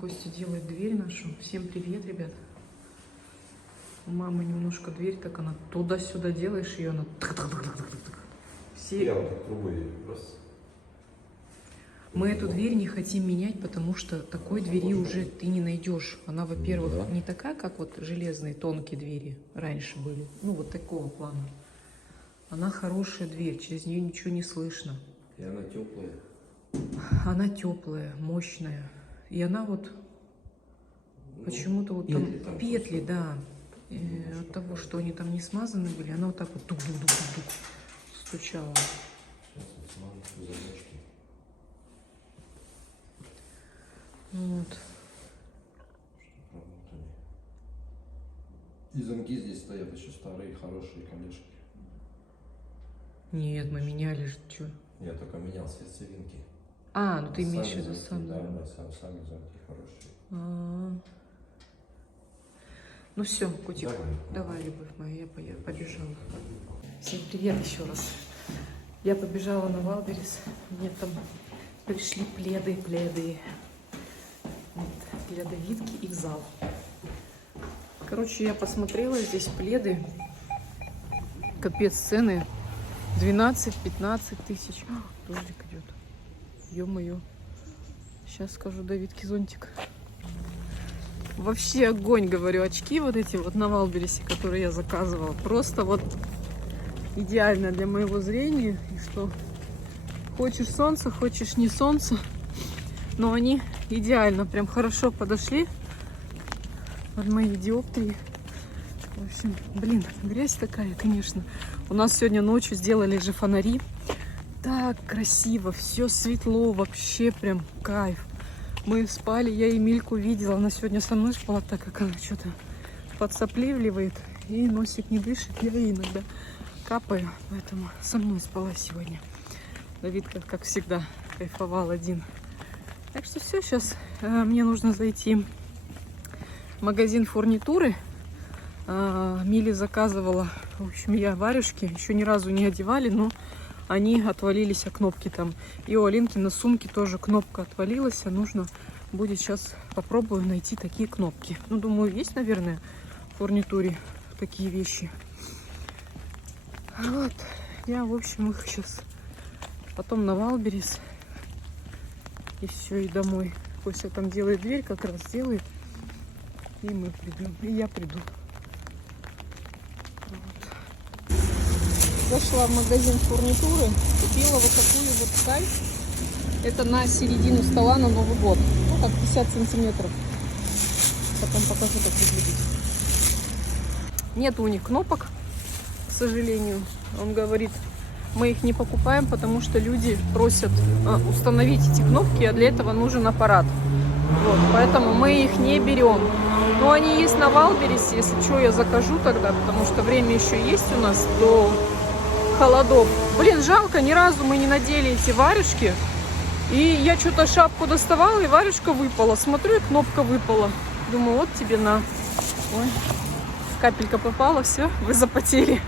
Костя делает дверь нашу. Всем привет, ребят. У мамы немножко дверь, так она туда-сюда делаешь ее, она все... Я вот так трубой просто. Мы эту дверь не хотим менять, потому что такой двери уже ты не найдешь. Она, во-первых, не такая, как вот железные тонкие двери раньше были. Ну, вот такого плана. Она хорошая дверь, через нее ничего не слышно. И она теплая. Она теплая, мощная. И она вот почему-то вот там петли, да. От того, что они там не смазаны были, она вот так вот тук-тук-тук-тук стучала. Сейчас вот смажу замочки. Вот. И замки здесь стоят еще старые, хорошие колешки. Нет, мы меняли же, что? Я только менял сердцевинки. А, ну ты имеешь в виду сам. Да, сами замки хорошие. Ну все, котик, давай, любовь моя, я побежала. Всем привет еще раз. Я побежала на Валберес. Мне там пришли пледы. Вот, для Давидки и в зал. Короче, я посмотрела, здесь пледы. Капец, цены 12-15 тысяч. Дождик идет. Ё-моё. Сейчас скажу Давидке зонтик. Вообще огонь, говорю, очки вот эти вот на Валбересе, которые я заказывала. Просто вот идеально для моего зрения. И что хочешь солнце, хочешь не солнце. Но они идеально, прям хорошо подошли под мои диоптрии. В общем, блин, грязь такая, конечно. У нас сегодня ночью сделали же фонари. Так красиво, все светло, вообще прям кайф. Мы спали, я Эмильку видела, она сегодня со мной спала, так как она что-то подсопливливает и носик не дышит. Я ей иногда капаю, поэтому со мной спала сегодня. Давид, как всегда, кайфовал один. Так что все, сейчас мне нужно зайти в магазин фурнитуры. Миле заказывала, в общем, я варежки, еще ни разу не одевали, но они отвалились, а кнопки там. И у Алинки на сумке тоже кнопка отвалилась, а нужно будет сейчас попробую найти такие кнопки. Ну, думаю, есть, наверное, в фурнитуре такие вещи. Вот, я, в общем, их сейчас потом на Валберес. И все, и домой. Костя там делает дверь, как раз делает. И мы придем, и я приду. Зашла в магазин фурнитуры, купила вот такую вот ткань. Это на середину стола на Новый год. Ну, так 50 сантиметров. Потом покажу, как выглядит. Нет у них кнопок, к сожалению. Он говорит, мы их не покупаем, потому что люди просят установить эти кнопки, а для этого нужен аппарат. Вот, поэтому мы их не берем. Но они есть на Валбересе, если что, я закажу тогда, потому что время еще есть у нас до холодов. Блин, жалко, ни разу мы не надели эти варежки. И я что-то шапку доставала, и варежка выпала. Смотрю, и кнопка выпала. Думаю, вот тебе на. Ой, капелька попала, все, вы запотели.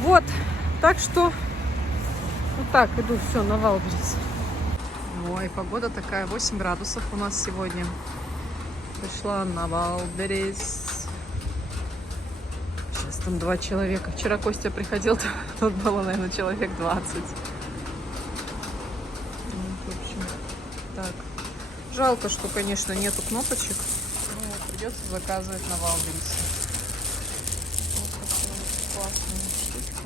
Вот, так что вот так иду, все, на Валберес. Ой, погода такая, 8 градусов у нас сегодня. Пришла на Валберес. Сейчас там 2 человека. Вчера Костя приходил, тут было, наверное, человек 20. В общем, так. Жалко, что, конечно, нету кнопочек. Но придется заказывать на Валбересе. Вот такая вот классная штучка.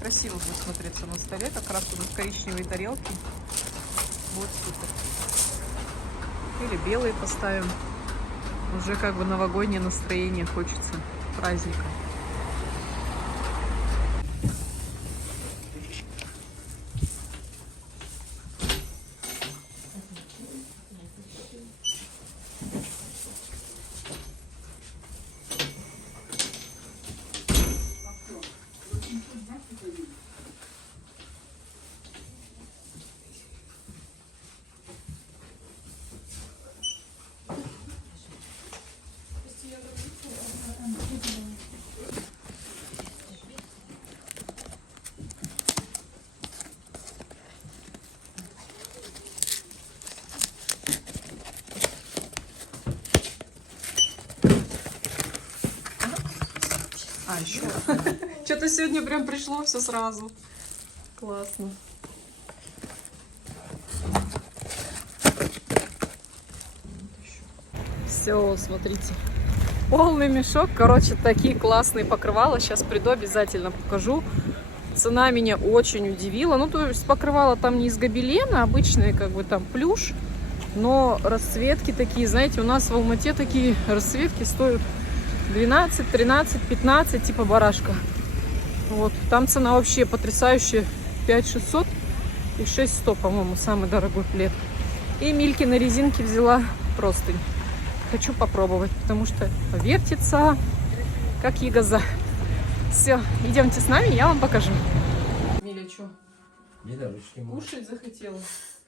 Красиво будет смотреться на столе, как раз будут коричневые тарелки. Вот супер. Или белые поставим. Уже как бы новогоднее настроение хочется, праздника. еще. Что-то сегодня прям пришло все сразу. Классно. Все, смотрите. Полный мешок. Короче, такие классные покрывала. Сейчас приду, обязательно покажу. Цена меня очень удивила. Ну, то есть покрывала там не из гобелена, обычные, как бы там плюш. Но расцветки такие, знаете, у нас в Алмате такие расцветки стоят 12, 13, 15, типа барашка. Вот. Там цена вообще потрясающая. 5600 и 6100, по-моему, самый дорогой плед. И Мильки на резинке взяла простынь. Хочу попробовать, потому что вертится, как ягоза. Все, идемте с нами, я вам покажу. Миля, что? Миля, ручки моешь. Кушать захотела.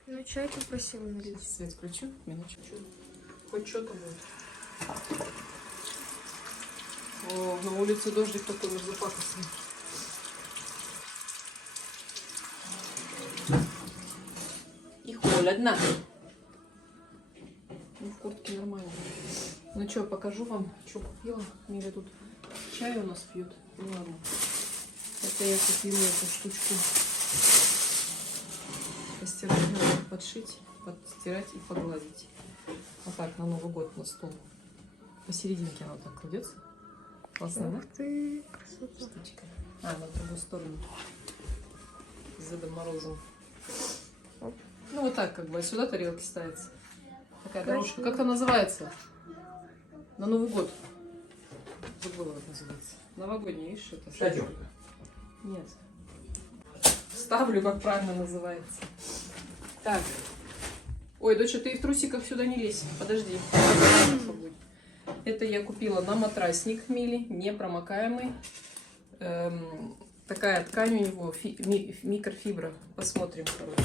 Ну, чай попросила налить. Свет включу, минуточку. Хоть что-то будет. О, на улице дождик такой мерзопакостный. И холодно. Ну, в куртке нормально. Ну что, покажу вам, что купила. Миля тут чай у нас пьет. Ну ладно. Это я купила эту штучку. Постирать надо, подшить, подстирать и погладить. Вот так на Новый год на стол. Посерединке она так кладется. Классно, да? Ух ты, красота. Штучка. А, на другую сторону. С Дедом Морозом. Оп. Ну вот так как бы, сюда тарелки ставятся. Такая Красиво. дорожка. Как это называется? На Новый год. Забыла, как называется. Новогодний, видишь, что-то. Шатер. Нет. Ставлю, как правильно называется. Так. Ой, доча, ты в трусиках сюда не лезь. Подожди. Это я купила на матрасник Мили, непромокаемый. Такая ткань у него, микрофибра. Посмотрим, короче.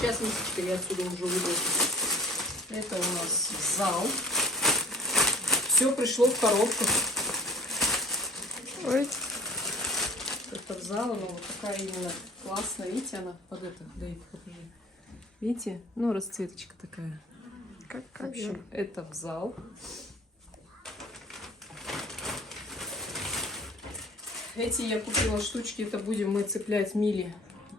Сейчас, минуточку, я отсюда уже выйду. Это у нас зал. Все пришло в коробках. Ой, Это в зал, она вот такая именно классная. Видите, она под это, дай покажи. Видите? Ну, расцветочка такая. как В общем, это в зал. Эти я купила штучки, это будем мы цеплять Мили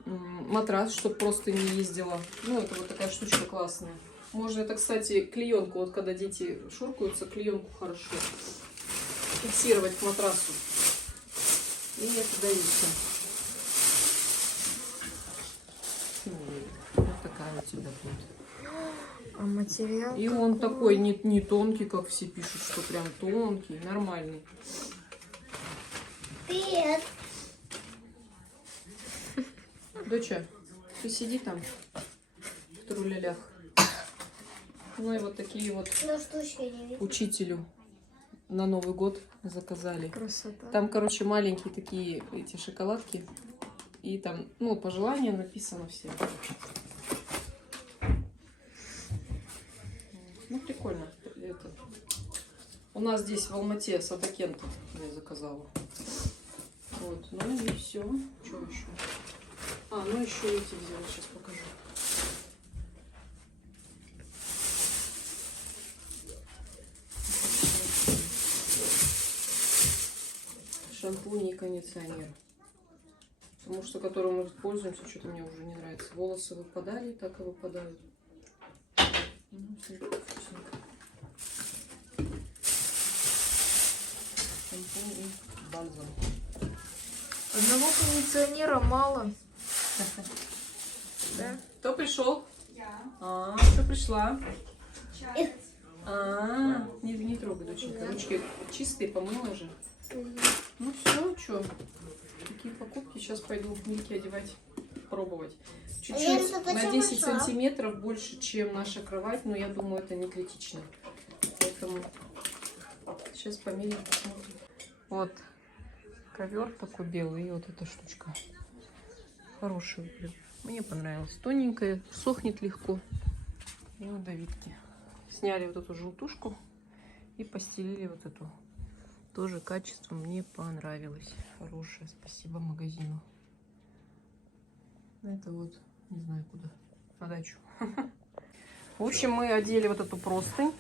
матрас, чтобы просто не ездила. Ну, это вот такая штучка классная. Можно это, кстати, клеенку, вот когда дети шуркаются, клеенку хорошо фиксировать к матрасу. И это давится. Вот такая у тебя будет. А материал? И он такой не тонкий, как все пишут, что прям тонкий, нормальный. Привет. Доча, ты сиди там в трулялях. Ну и вот такие вот Ну, штучки не видно. учителю на Новый год заказали. Красота. Там, короче, маленькие такие эти шоколадки. И там, ну, пожелания написано все. Ну, прикольно. Это. У нас здесь в Алмате Садакента я заказала. Вот, ну и все. Что еще? А, ну еще эти взяла, сейчас покажу. Шампунь и кондиционер. Потому что, которым мы пользуемся, что-то мне уже не нравится. Волосы выпадали, так и выпадают. Ну, вкусненько. Шампунь и бальзам. Одного кондиционера мало. Да? Кто пришел? Я. А, кто пришла? Чай. А, не трогай, доченька. Ручки чистые, помыла же. Ну все, что? Такие покупки. Сейчас пойду Мильке одевать, пробовать. Чуть-чуть на 10 сантиметров больше, чем наша кровать, но я думаю, это не критично. Поэтому сейчас померим, посмотрим. Вот ковер такой белый, и вот эта штучка. Хороший. Мне понравилось. Тоненькая, сохнет легко. И удавитки. Сняли вот эту желтушку и постелили вот эту. Тоже качество мне понравилось. Хорошее. Спасибо магазину. Это вот, не знаю куда. На дачу. В общем, мы одели вот эту простынь.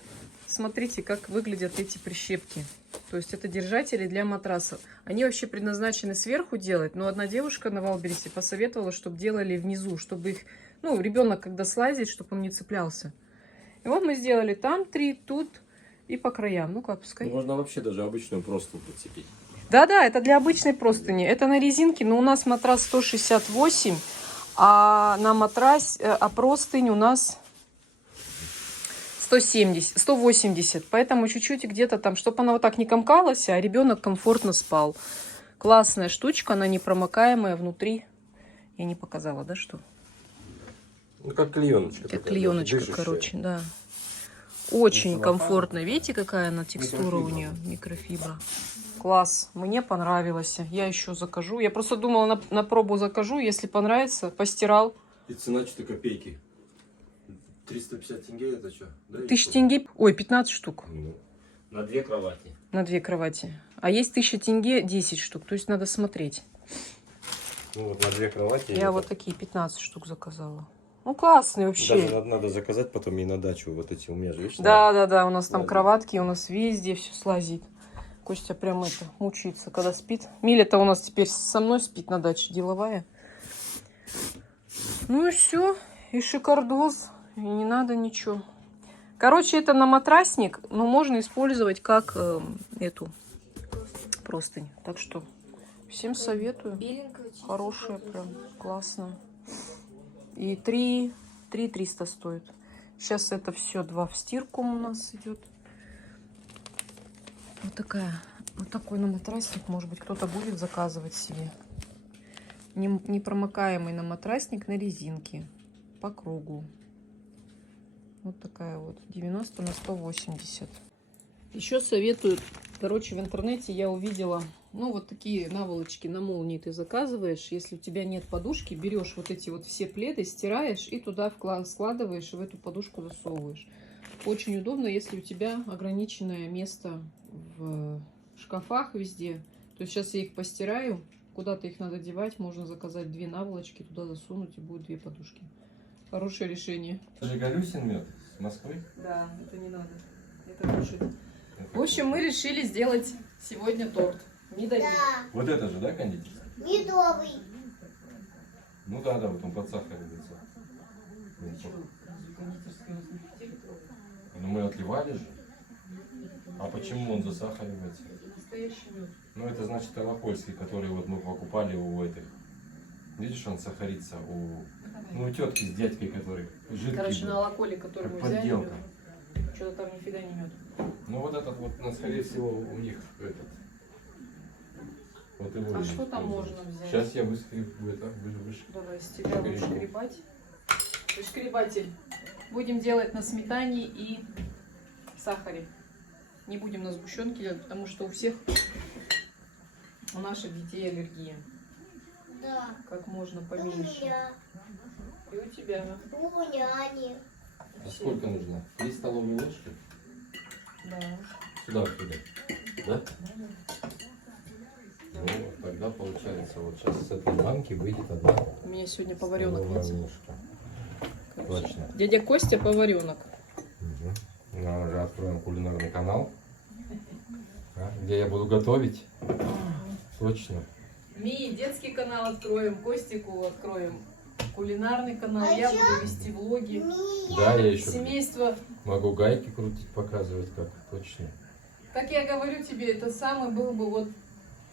Смотрите, как выглядят эти прищепки. То есть это держатели для матраса. Они вообще предназначены сверху делать, но одна девушка на Валбересе посоветовала, чтобы делали внизу, чтобы их, ну, ребенок, когда слазит, чтобы он не цеплялся. И вот мы сделали там 3, тут и по краям. Ну-ка, опускай. Можно вообще даже обычную просто подцепить. Да-да, это для обычной простыни. Это на резинке, но у нас матрас 168, а на матрасе, а простынь у нас 170, 180. Поэтому чуть-чуть где-то там, чтобы она вот так не комкалась, а ребенок комфортно спал. Классная штучка, она непромокаемая внутри. Я не показала, да, что? Ну, как клееночка. Как клееночка, короче, да. Очень комфортно. Видите, какая она текстура у нее? Микрофибра. Класс. Мне понравилось. Я еще закажу. Я просто думала, на пробу закажу. Если понравится, постирал. И цена что-то копейки. 350 тенге это что? Да, 1000 тенге. Ой, 15 штук. Ну, на 2 кровати. На 2 кровати. А есть 1000 тенге 10 штук. То есть надо смотреть. Ну вот на 2 кровати. Я вот такие 15 штук заказала. Ну, классный вообще. Даже надо заказать потом и на дачу вот эти у меня же, видишь? Да, у нас там Ладно. кроватки, у нас везде все слазит. Костя прям это мучается, когда спит. Миля-то у нас теперь со мной спит на даче, деловая. Ну и все, и шикардоз, и не надо ничего. Короче, это на матрасник, но можно использовать как эту простынь. Так что всем советую. Беленькая, чистенькая. Хорошая, прям классная. И 300 стоит. Сейчас это все 2 в стирку у нас идет. Вот такой на матрасник, может быть, кто-то будет заказывать себе. Непромокаемый на матрасник на резинке по кругу. Вот такая вот 90 на 180. Еще советуют, короче, в интернете я увидела, ну, вот такие наволочки на молнии ты заказываешь. Если у тебя нет подушки, берешь вот эти вот все пледы, стираешь и туда складываешь, и в эту подушку засовываешь. Очень удобно, если у тебя ограниченное место в шкафах везде. То есть сейчас я их постираю, куда-то их надо девать, можно заказать 2 наволочки, туда засунуть и будет 2 подушки. Хорошее решение. Это же Галюсин мед с Москвы? Да, это не надо. Это кушать. В общем, мы решили сделать сегодня торт. Медовик. Да, Вот это же, да, кондитерский? медовый. Ну да, вот он подсахаривается. Ну мы отливали же. А почему он засахаривается? Настоящий мед. Ну это значит колокольский, который вот мы покупали у этих. Видишь, он сахарится у тетки с дядькой, который жидкий. Короче, был. на алкоголе, который Как мы взяли, подделка. что-то там нифига не мед. Ну вот этот вот, ну, скорее всего, у них этот. Вот его А они что там используют. можно взять? Сейчас я выскребу это, выше. Давай, с тебя вышкребать. Вышкребатель. Будем делать на сметане и сахаре. Не будем на сгущенке делать, потому что у всех, у наших детей аллергия. Да. Как можно У поменьше. меня, И у тебя. у няни. А сколько нужно? 3 столовые ложки? Да. Сюда, да? Ну, тогда получается, вот сейчас с этой банки выйдет одна У меня сегодня поваренок столовая нет. ложка. Короче, Точно. дядя Костя поваренок. Угу. Мы уже откроем кулинарный канал, где я буду готовить. Точно. Ми, детский канал откроем, Костику откроем. Кулинарный канал, я буду вести влоги. Да, я еще Семейство. могу гайки крутить, показывать, как точно. Как я говорю тебе, это самый был бы вот.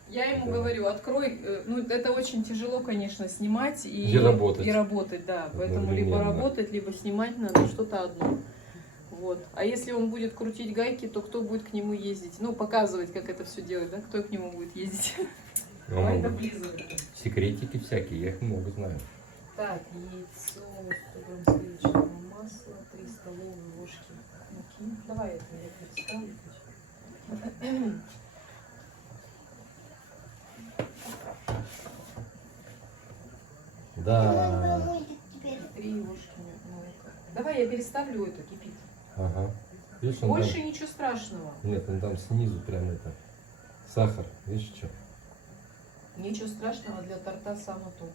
Я ему Да. говорю, открой. Ну, это очень тяжело, конечно, снимать и работать. И работать, да. Поэтому либо Одновременно. работать, либо снимать надо что-то одно. Вот. А если он будет крутить гайки, то кто будет к нему ездить? Ну, показывать, как это все делать, да? Кто к нему будет ездить? Давай доблизывай. Секретики всякие, я их много знаю. Так, яйцо, 100 грамм сливочного масла, 3 столовые ложки муки. Давай это я представлю. Да. 3 ложки молока. Давай я переставлю это, кипит. Ага. Видишь, он Больше там... ничего страшного. Нет, он там снизу прям это. Сахар, видишь что? Ничего страшного для торта само то.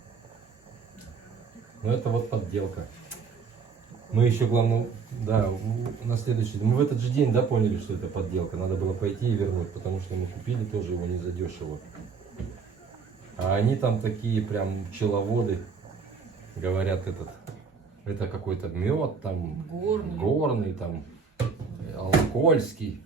Ну это вот подделка. Мы еще, главное, да, на следующий день, мы в этот же день, да, поняли, что это подделка. Надо было пойти и вернуть, потому что мы купили тоже его не задешево. А они там такие прям пчеловоды, говорят, это какой-то мед там, горный там, алкольский.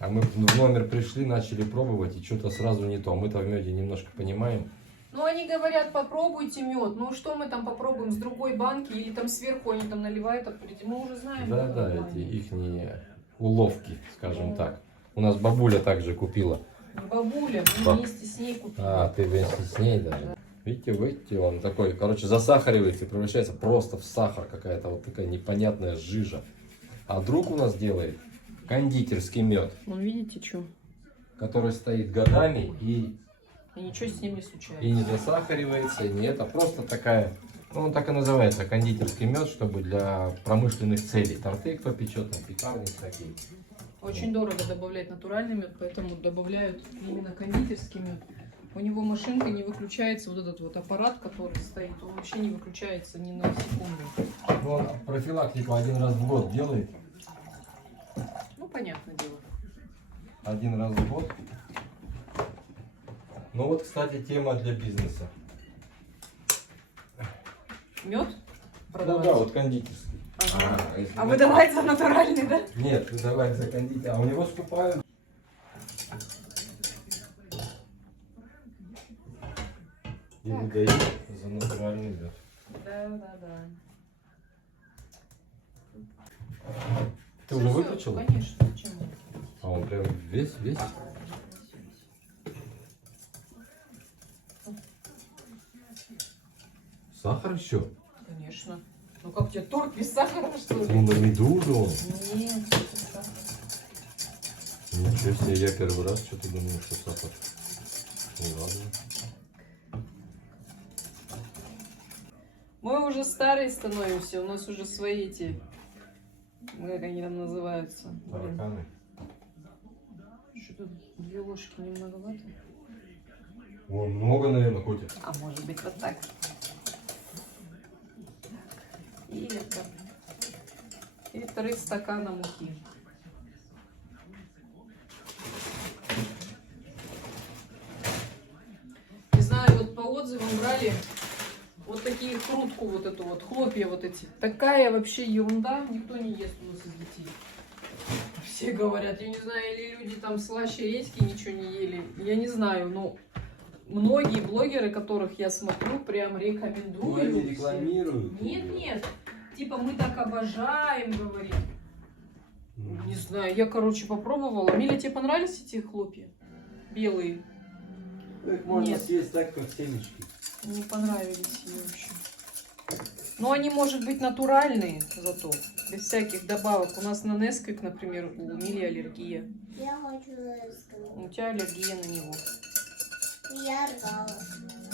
А мы в номер пришли, начали пробовать, и что-то сразу не то. Мы-то в меде немножко понимаем. Ну, они говорят, попробуйте мед. Ну, что мы там попробуем с другой банки? Или там сверху они там наливают, мы уже знаем. Да, эти ихние уловки, скажем так. У нас бабуля также купила. Бабуля, мы вместе с ней купили. А, ты вместе с ней даже. Видите, он такой, короче, засахаривается и превращается просто в сахар, какая-то вот такая непонятная жижа. А друг у нас делает кондитерский мед, Ну, видите, что? который стоит годами И ничего с ним не случается. и не засахаривается, и не это. Просто такая, ну, он так и называется, кондитерский мед, чтобы для промышленных целей. Торты кто печет, там, пекарни всякие. Очень дорого добавлять натуральный мед, поэтому добавляют именно кондитерский мед. У него машинка не выключается, вот этот вот аппарат, который стоит, он вообще не выключается ни на секунду. Ну, он профилактику 1 раз в год делает. Ну, понятное дело. 1 раз в год. Ну вот, кстати, тема для бизнеса. Мед Ну продавать? да, вот кондитерский. Ага. Если А выдавать за натуральный, да? Нет, выдавать за кондитер. А у него скупают. И выдают за натуральный мед. Да. Ты уже выключил? Конечно, почему? А он прям весь? Сахар еще? Конечно. Ну как тебе торт без сахара, что ли? Ну, на медузу он. Нет, это сахар. Ничего себе, я первый раз что-то думаю, что сахар. Ну ладно. Мы уже старые становимся, у нас уже свои эти, как они там называются. Блин, Тараканы. что тут 2 ложки немноговато? О, много, наверное, котик. А может быть вот так. И это. И 3 стакана муки. Не знаю, вот по отзывам брали вот такие крутку, вот эту вот, хлопья вот эти. Такая вообще ерунда, никто не ест у нас из детей. Все говорят, я не знаю, или люди там слаще редьки ничего не ели, я не знаю, но многие блогеры, которых я смотрю, прям рекомендую. Ну, они всем. рекламируют. Нет, типа мы так обожаем, говорит. Не знаю, я, короче, попробовала. Миля, тебе понравились эти хлопья? Белые? Их можно Нет. съесть так, как семечки. Не понравились мне вообще. Но они, может быть, натуральные зато, без всяких добавок. У нас на Несквик, например, у Мили аллергия. Я хочу сказать. У тебя аллергия на него. Я рвала.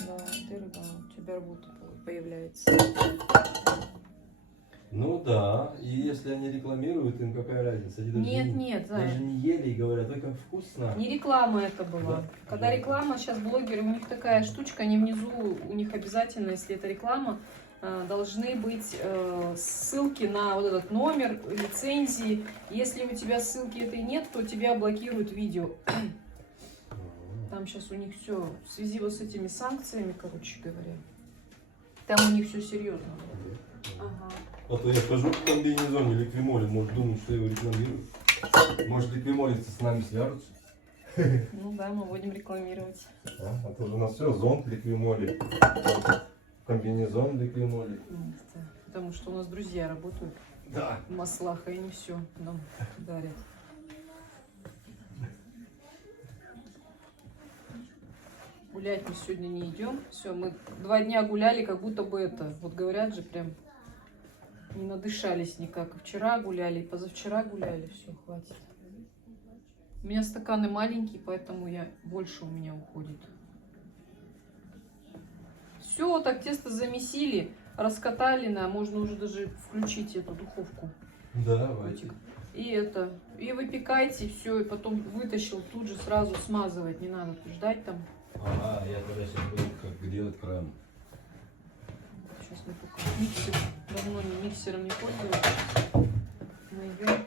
Да, ты рыгала, у тебя рвота появляется. Ну да, и если они рекламируют, им какая разница? Они Нет, даже Зая. не ели и говорят, ой, как вкусно. Не реклама это была. Да. Когда реклама, сейчас блогеры, у них такая штучка, они внизу, у них обязательно, если это реклама, должны быть ссылки на вот этот номер, лицензии. Если у тебя ссылки этой нет, то тебя блокируют видео. Там сейчас у них все в связи вот с этими санкциями, короче говоря. Там у них все серьезно. Ага. А то я хожу в комбинезоне Ликвимоле, может думают, что я его рекламирую. Может ликвимолевцы с нами свяжутся. Ну да, мы будем рекламировать. А то же у нас все, зонт Ликвимоли, комбинезон Ликвимоли. Потому что у нас друзья работают Да. в маслах, и они все нам дарят. Гулять мы сегодня не идем. Все, мы 2 дня гуляли, как будто бы это, вот говорят же, прям не надышались никак. Вчера гуляли, позавчера гуляли, все, хватит. У меня стаканы маленькие, поэтому больше у меня уходит. Все, так тесто замесили, раскатали, можно уже даже включить эту духовку. Да, давайте. И выпекайте, все, и потом вытащил, тут же сразу смазывать, не надо ждать там. Ага, я тогда сейчас буду как делать крем. Сейчас классный пока. Миксер. Давно миксером не пользовалась. Найдем.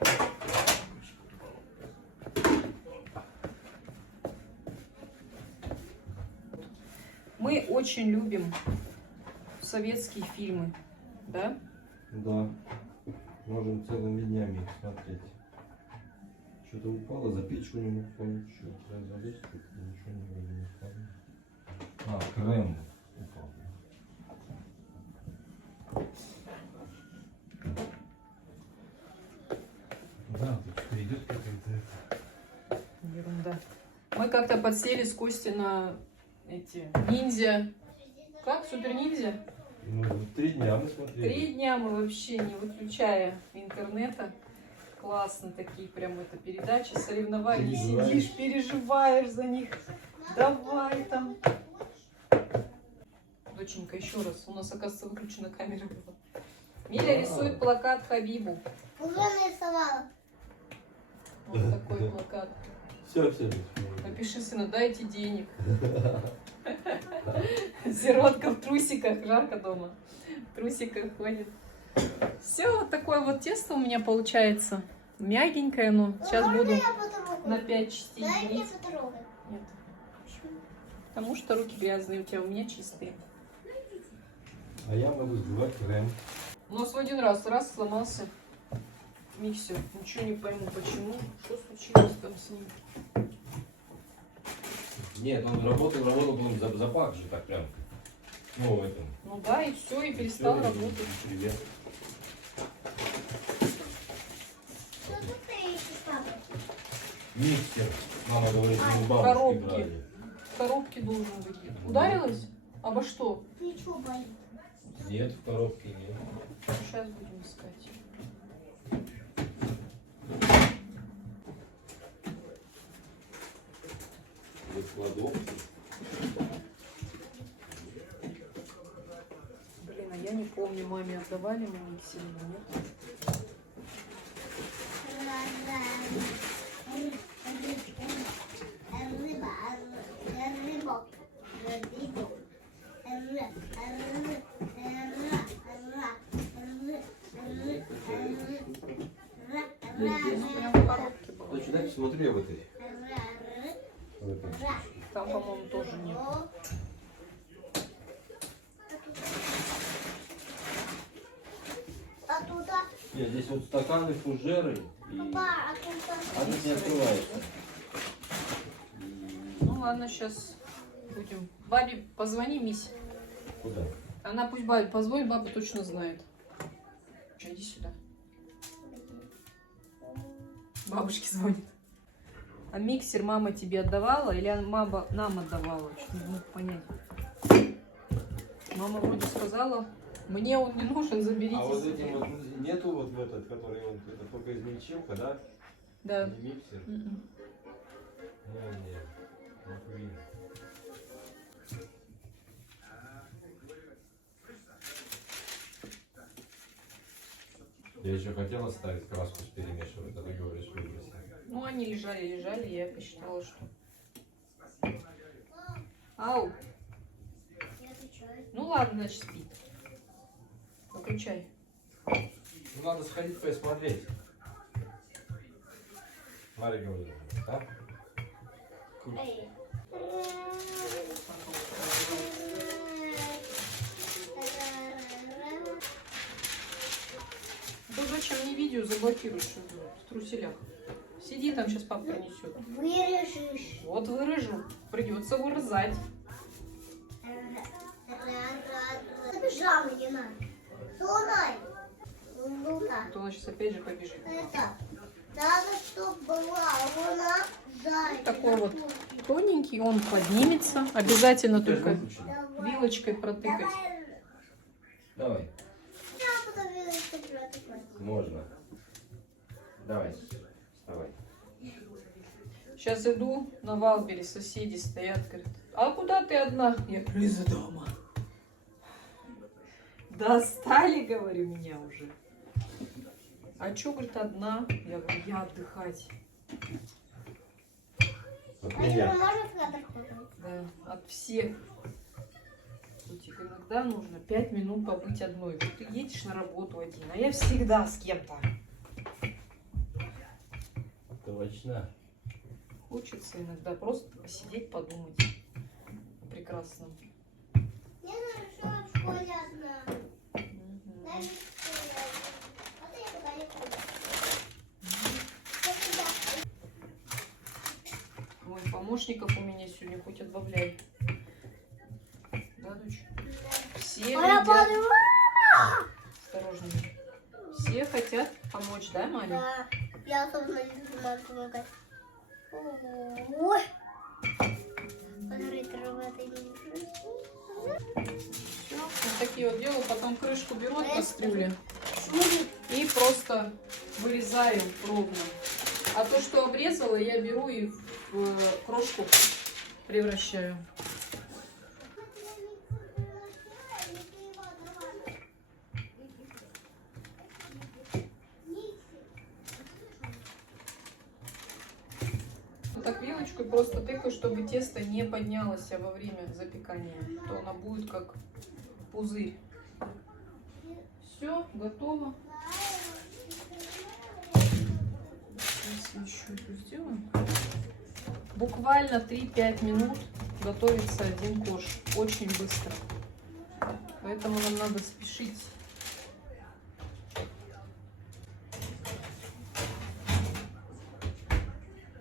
Мы очень любим советские фильмы, да? Да. Можем целыми днями их смотреть. Что-то упало, за печку не мог понять, что это залезть, ничего не вроде не упало. А, крем упал. Да, тут что идет какая-то. Ерунда. Мы как-то подсели с Костей на эти ниндзя. Как? Супер ниндзя? Ну, 3 дня мы смотрели. 3 дня мы вообще не выключая интернета. Классно такие прям это передачи, соревнования. Сидишь, переживаешь за них. Давай там. Доченька, еще раз. У нас, оказывается, выключена камера была. Миля рисует плакат Хабибу. Уже нарисовала. Вот такой плакат. Все. Напиши, сына, дайте денег. Сиротка в трусиках, жарко дома. В трусиках ходит. Все, вот такое вот тесто у меня получается. Мягенькое, но сейчас Можно буду я потрогаю? на 5 частей Дай мне делить. потрогать. Нет. Потому что руки грязные у тебя, у меня чистые. А я могу сбивать крем. У нас в один раз сломался миксер. Ничего не пойму, почему. Что случилось там с ним? Нет, он работал, потом запах же так прям. Ну, этом. Ну да, и все, и перестал Всё, работать. Привет. Что тут ищешь, папа? Миксер. Мама говорит, мы у бабушки коробки. брали. В коробке должен быть. Ударилась? Обо что? Ты что боишься? Нет, в коробке нет. Сейчас будем искать. Вот в кладовке. Блин, а я не помню, маме отдавали мы миксер или нет. Ну, прям в коробке было. Дочь, дай посмотрю я в этой. Там, по-моему, тоже нет. А туда, Нет, здесь вот стаканы, фужеры. И... папа, а туда. А тут не открывается. Ну ладно, сейчас будем. Бабе позвони, Мись. Куда? Она пусть бабе позвонит, баба точно знает. Че, иди сюда. Бабушке звонит. А миксер мама тебе отдавала или мама нам отдавала? Чуть не могу понять. Мама вроде сказала, мне он не нужен, заберите А вот себе. этим вот нету вот в этот, который он, это только измельчилка, да? Да. Не миксер? М-м. Нет. Не видно. Я еще хотел оставить краску с перемешивать, а ты говоришь выбросить. Ну, они лежали, и я посчитала, что... Ау! Я отвечаю. Ну ладно, значит, спит. Выключай. Ну надо сходить посмотреть. Мария говорила, да? Эй. Ты зачем мне видео заблокируешь в труселях? Сиди там, сейчас папа принесет. Вырежешь. Вот вырежу. Придется вырезать. Побежала, не надо. Сломай. Ну-ка. А то она сейчас опять же побежит. Это. Надо, чтобы была луна сзади. Такой вот тоненький, он поднимется. Обязательно Ты же только выключила. Давай. вилочкой протыкать. Давай. Я буду вилочкой протыкать. Можно. Давай. Вставай. Сейчас иду на Валбере, соседи стоят, говорят, а куда ты одна? Я говорю, из дома. Достали, говорю, меня уже. А чё, говорит, одна? Я говорю, я отдыхать. От А Юра меня. может в кадр ходить? Да, от всех. Котик, иногда нужно 5 минут побыть одной. Вот ты едешь на работу один, а я всегда с кем-то. Точно. Хочется иногда просто посидеть, подумать о прекрасном. Я хорошо в школе одна. Мгм. Дай мне в школе одна. Вот я туда не буду. Ой, помощников у меня сегодня хоть отбавляй. Да, дочь? Все Моя едят. подруга. Осторожнее. Все хотят помочь, да, маме? Да, я особенно люблю маме помогать. Ой. Подарить рыбатой не Все, вот такие вот делаю. Потом крышку беру от кастрюли будет. и просто вырезаю ровно. А то, что обрезала, я беру и в крошку превращаю. Вот так вилочкой просто тыкаю, чтобы тесто не поднялось во время запекания. То она будет как пузырь. Все, готово. Сейчас еще это сделаем. Буквально 3-5 минут готовится один корж. Очень быстро. Поэтому нам надо спешить.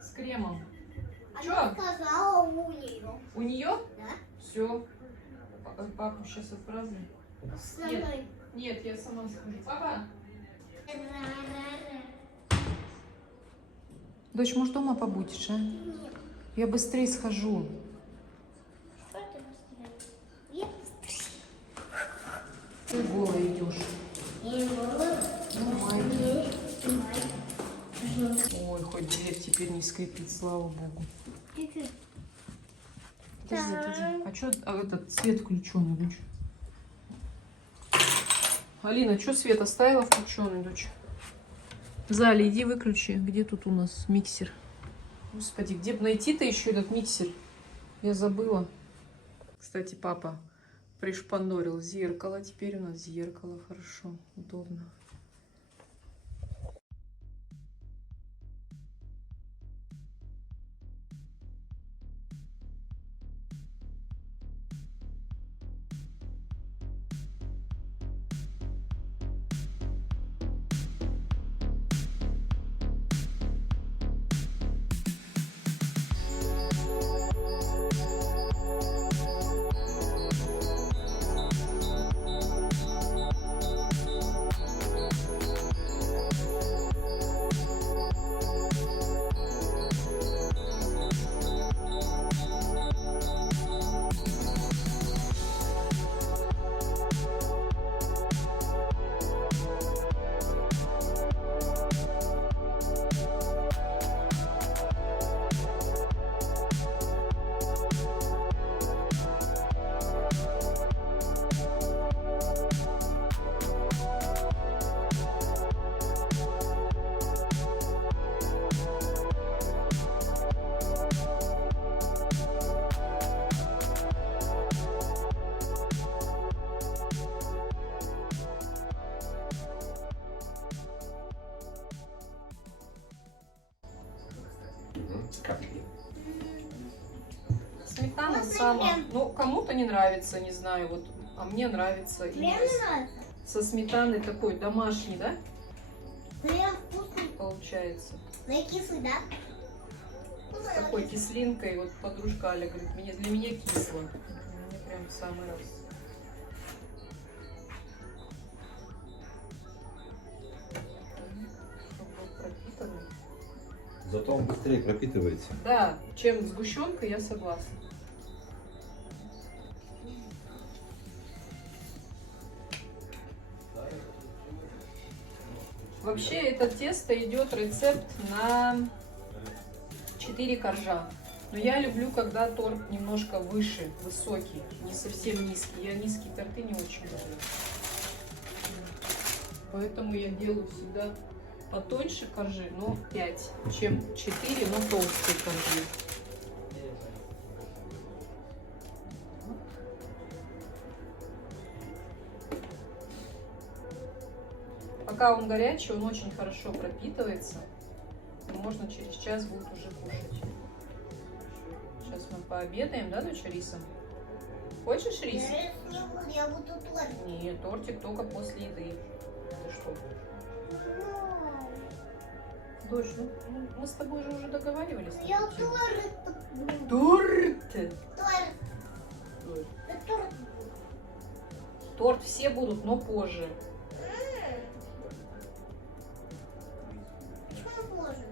С кремом. Она сказала у нее. У нее? Да? Все. Папу сейчас отправлю. С Нет. мной. Нет, я сама скажу. Папа. Дочь, может, дома побудешь, а? Нет. Я быстрее схожу. Что ты быстрее? Ты голая идешь. Ой, хоть дверь теперь не скрипит, слава богу. Подожди, подожди. А что этот свет включенный, дочь? Алина, что свет оставила включенный, дочь? Зале, иди выключи. Где тут у нас миксер? Господи, где бы найти-то еще этот миксер? Я забыла. Кстати, папа пришпандорил зеркало. Теперь у нас зеркало. Хорошо, удобно. Сметана сама. Ну, кому-то не нравится, не знаю, вот. А мне нравится. И Мне не нравится. со сметаной такой домашний, да, Прям вкусный. получается. Но кислый, да? Ну, С такой кислинкой. Вот подружка Аля говорит, для меня кисло. Мне прям в самый раз. Чтобы был пропитанный. Зато он быстрее пропитывается. Да, чем сгущенка, я согласна. Вообще это тесто идет рецепт на 4 коржа. Но я люблю, когда торт немножко выше, высокий, не совсем низкий. Я низкие торты не очень люблю. Поэтому я делаю всегда потоньше коржи, но 5, чем 4, но толстые коржи. пока он горячий, он очень хорошо пропитывается. И можно через час будет уже кушать. Сейчас мы пообедаем, да, дочь, рисом? Хочешь рис? Я буду тортик. Нет, тортик только после еды. Ты что? Дочь, ну мы с тобой же уже договаривались. на Я эту тему. торт. Торт! Торт. Да торт. Торт все будут, но позже. Почему можно?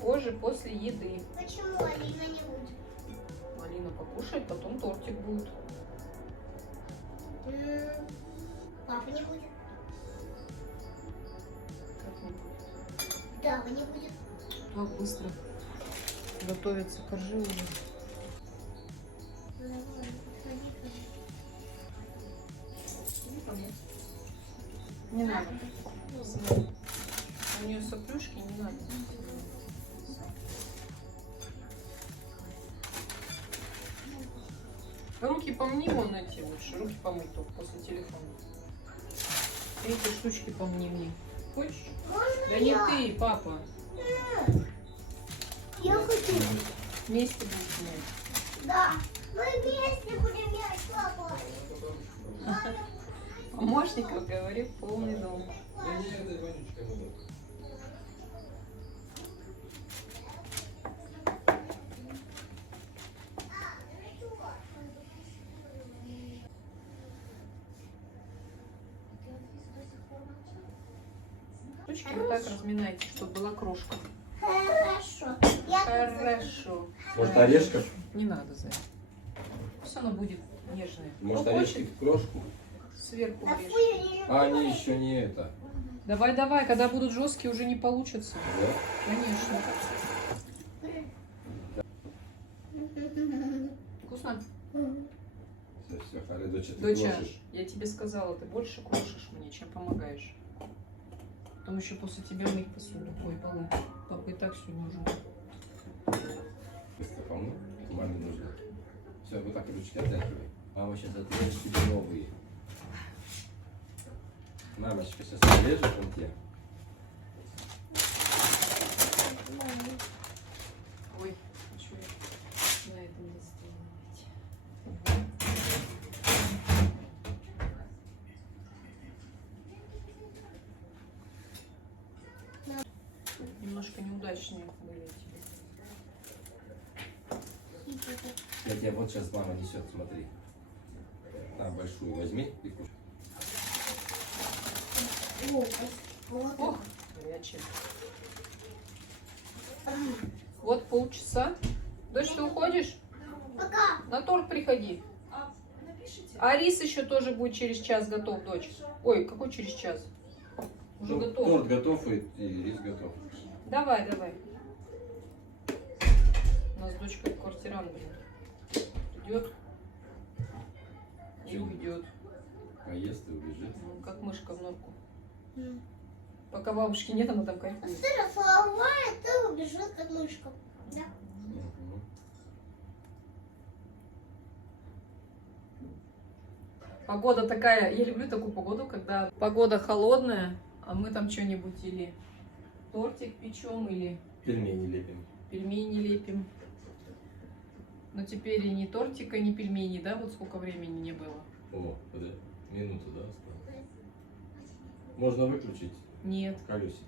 Позже, после еды. Почему Алина не будет? Алина покушает, потом тортик будет. Папа не будет. Как не будет? Да, не будет. Так быстро готовится, коржи уже. Не надо. У нее соплюшки, не надо. Руки помни вон эти лучше. Руки помыть только после телефона. Эти штучки помни мне. Хочешь? Можно Да не я? ты, папа. Я хочу. Вместе будем мыть. Да. Мы вместе будем мяч, папа. Помощников, говорит, полный дом. Да не, это вонючка не будет. Штучки вот так разминайте, чтобы была крошка. Хорошо. Я Хорошо. Может, Хорошо. орешков? Не надо, Зая. Пусть оно будет нежное. Может, Кто орешки хочет, в крошку? сверху Да режь. фу, я не люблю. А они еще не это. Давай, давай, когда будут жесткие, уже не получится. Да? Конечно. Вкусно? Все, Халя, доча, ты Доча, крошишь. я тебе сказала, ты больше крошишь мне, чем помогаешь. Потом еще после тебя мыть посуду. Ой, полы. Папа и так сегодня уже. Быстро помну. Маме нужно. Все, вот так ручки оттягивай. Мама сейчас отрежет тебе новые. Мамочка сейчас отрежет он тебе. Ой, хочу я на этом достигнуть. Немножко неудачные были эти. Я тебе вот сейчас мама несет, смотри. На, большую возьми и кушай. Ох, горячие. Вот полчаса. Дочь, ты уходишь? Пока. На торт приходи. А рис еще тоже будет через час готов, дочь. Ой, какой через час? Уже Ну, готов. торт готов и рис готов. Давай, давай. У нас дочка квартирант, блин. Идет и уйдет. Поест и убежит. Ну, как мышка в норку. Пока бабушки нет, она там кайфует. Сыра слова, ты убежал как мышка. Да. Мгм. Погода такая, я люблю такую погоду, когда погода холодная, а мы там что-нибудь или тортик печем, или Пельмени лепим. пельмени лепим. Но теперь и ни тортика, ни пельменей, да? Вот сколько времени не было. О, подожди. Минуту, да, осталось? Можно выключить Нет. колесико.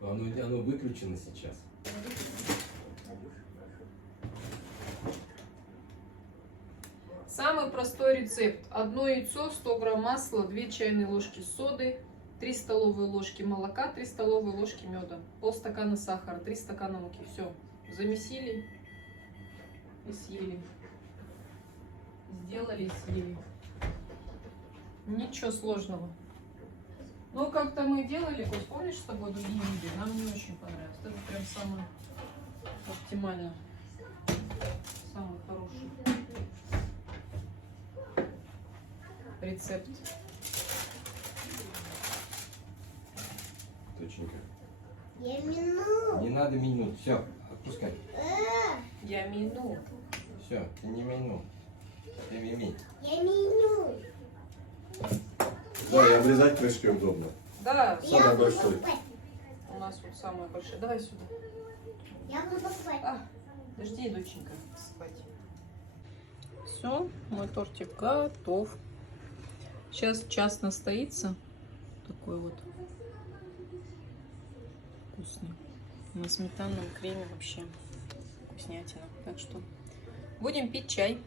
Но оно выключено сейчас. Самый простой рецепт. Одно яйцо, 100 грамм масла, 2 чайные ложки соды, 3 столовые ложки молока, 3 столовые ложки меда, полстакана сахара, 3 стакана муки. Все. Замесили и съели. Сделали и съели. Ничего сложного. Ну, как-то мы делали, Кость, помнишь, с тобой другие видео? Нам не очень понравилось. Это прям самое оптимальное. Самый хороший рецепт. Точненько. Я мину. Не надо минут. Все, отпускай. Я мину. Все, ты не мину. Ты мими. Я меню. Да, и обрезать крышкой удобно. Да, Я Самый буду большой. спать. у нас вот самая большая. Давай сюда. Я буду спать. Подожди, доченька, спать. Все, мой тортик готов. Сейчас час настоится. Такой вот вкусный. На сметанном креме вообще вкуснятина. Так что будем пить чай.